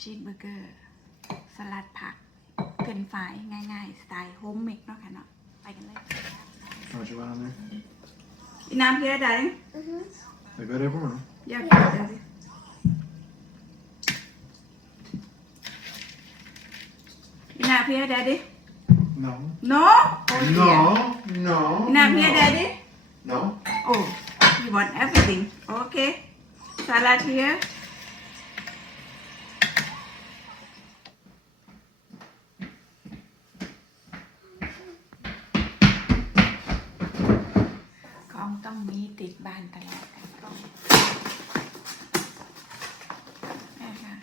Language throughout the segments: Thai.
ชีสเบอร์เกอร์ สลัดผักเกินไฟง่ายๆ สไตล์โฮมเมดเนาะค่ะเนาะไปกันเลย How much you want on there? อีน้ำเพียได้ Mhm. Är det good everyone? อยากกินเดี๋ยวดิอีน้ำเพียได้ดิ No. no oh dear No. อีน้ำเพียได้ดิ No. oh you want everything okay salad here ของ ติดบ้านตลอดค่ะต้องนี่ค่ะ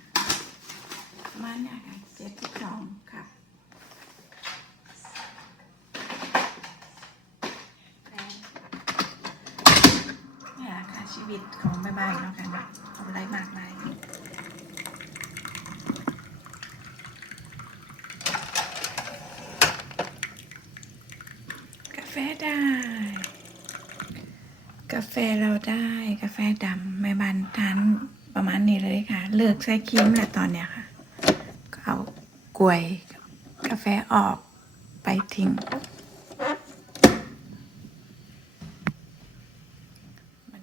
มาเนี่ยค่ะเจ็ดสิบสองค่ะนี่ค่ะชีวิตของแม่บ้านเนาะค่ะเนาะทำไรมากมายกาแฟด้ กาแฟเราได้กาแฟดำแม่บ้านทานประมาณนี้เลยค่ะ เลิกใช้ครีมแหล้วตอนเนี้ยค่ะ ก็เอากล้วยกาแฟออกไปทิ้งบร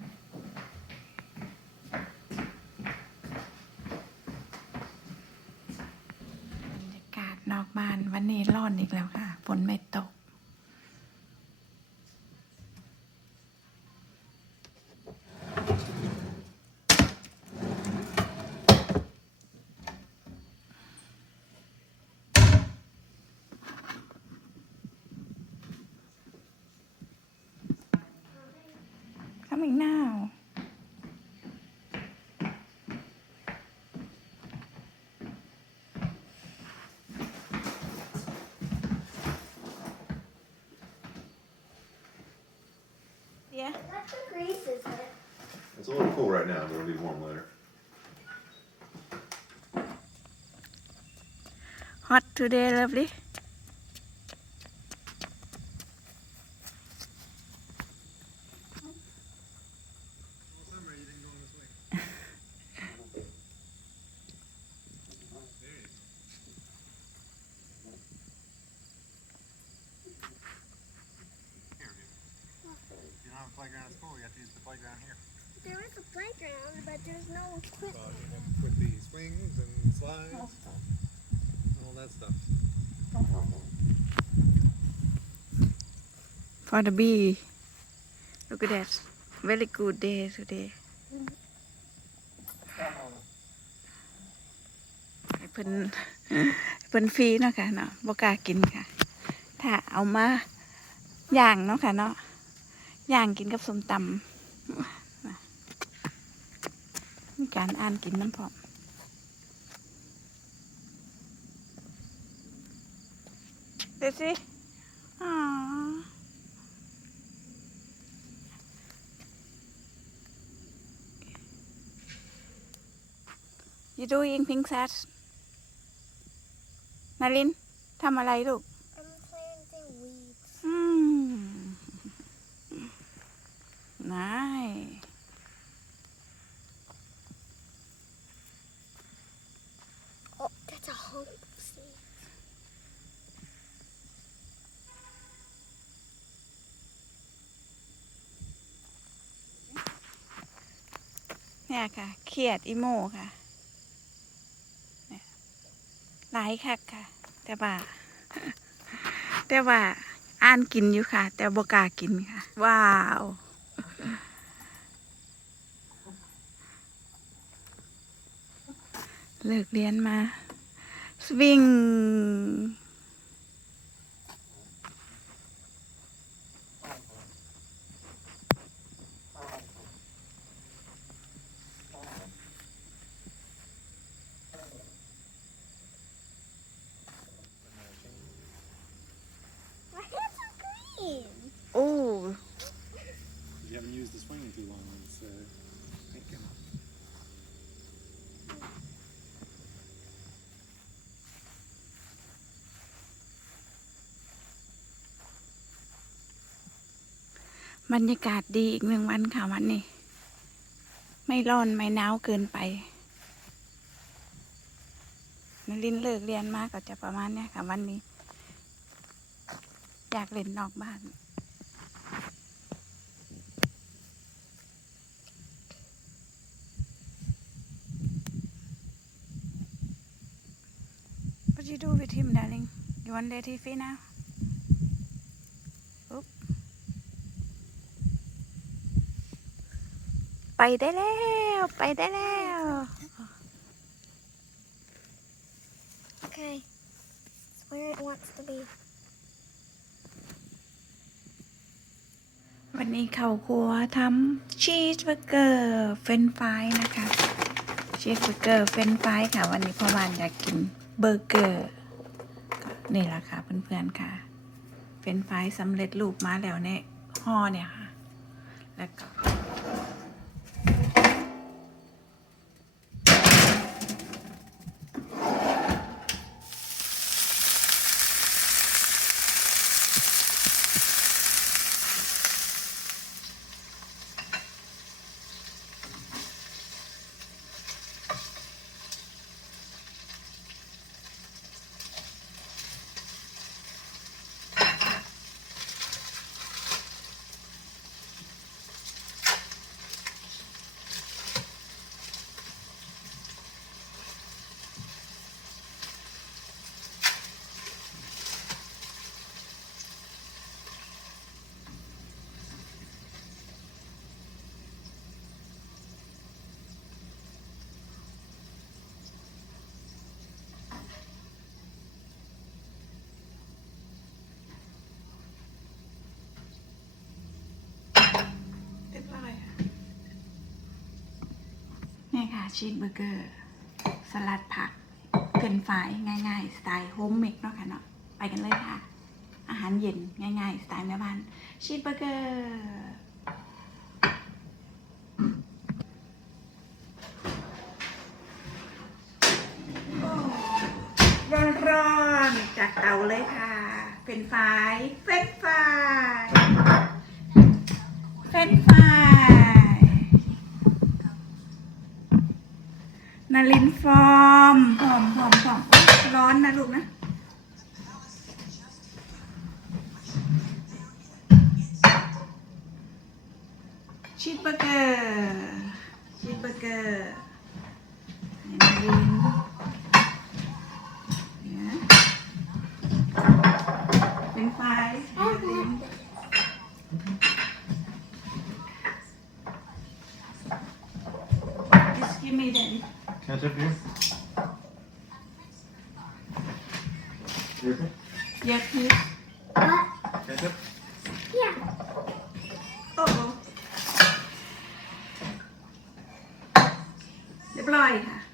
รยากาศนอกบ้านวันนี้ร้อนอีกแล้วค่ะฝนไม่ตก coming now. Yeah? It's a little cool right now, but it'll be warm later. Hot today, lovely. Playground at school, you have to use the playground here. There is a playground, but there's no So equipment. you have to put the swings and slides, all that stuff. for the bee look at that very good day today ให้เพิ่นเพิ่นฟรีเนาะค่ะเนาะบ่กล้ากินค่ะ ถ้าเอามาย่างเนาะค่ะเนาะ ย่างกินกับส้มตำมีการอ่านกินน้ำพร้อมเดี๋ยวสิอ๋อ You doing pink set นารินทำอะไรลูก I'm planting weeds. อืมนาย Oh, that's a hunk of seed. เนี่ยค่ะเครียดอีโมค่ะหลายคักค่ะ แต่ว่า แต่ว่าอ่านกินอยู่ค่ะ แต่บกากินค่ะ ว้าวเลิกเรียนมา สวิง บรรยากาศดีอีกหนึ่งวันค่ะวันนี้ ไม่ร้อนไม่หนาวเกินไปนารินเลิกเรียนมากก็จะประมาณนี้ค่ะวันนี้ อยากเล่นนอกบ้าน What you do with him, darling? You want the TV now? ไปได้แล้ว ไปได้แล้ว Okay. It's where it wants to be. วันนี้เขาครัวทำชีสเบอร์เกอร์เฟรนช์ฟรายนะคะชีสเบอร์เกอร์เฟรนช์ฟรายค่ะ วันนี้พ่อบ้านอยากกินเบอร์เกอร์ก็นี่แหละค่ะเพื่อนๆค่ะ เฟรนช์ฟรายสำเร็จรูปมาแล้วในห่อเนี่ยค่ะ แล้วก็ ชีสเบอร์เกอร์ สลัดผัก เกินไฟรายง่ายๆ สไตล์โฮมเมดเนาะค่ะเนาะไปกันเลยค่ะ อาหารเย็นง่ายๆ สไตล์แม่บ้านชีสเบอร์เกอร์ร้อนๆจากเตาเลยค่ะ เป็นไฟเฟรนช์ฟราย รายนาริน Just give me that. Ketchup here? Here? Yeah, please. What? Ketchup? รียบร้อยค่ะ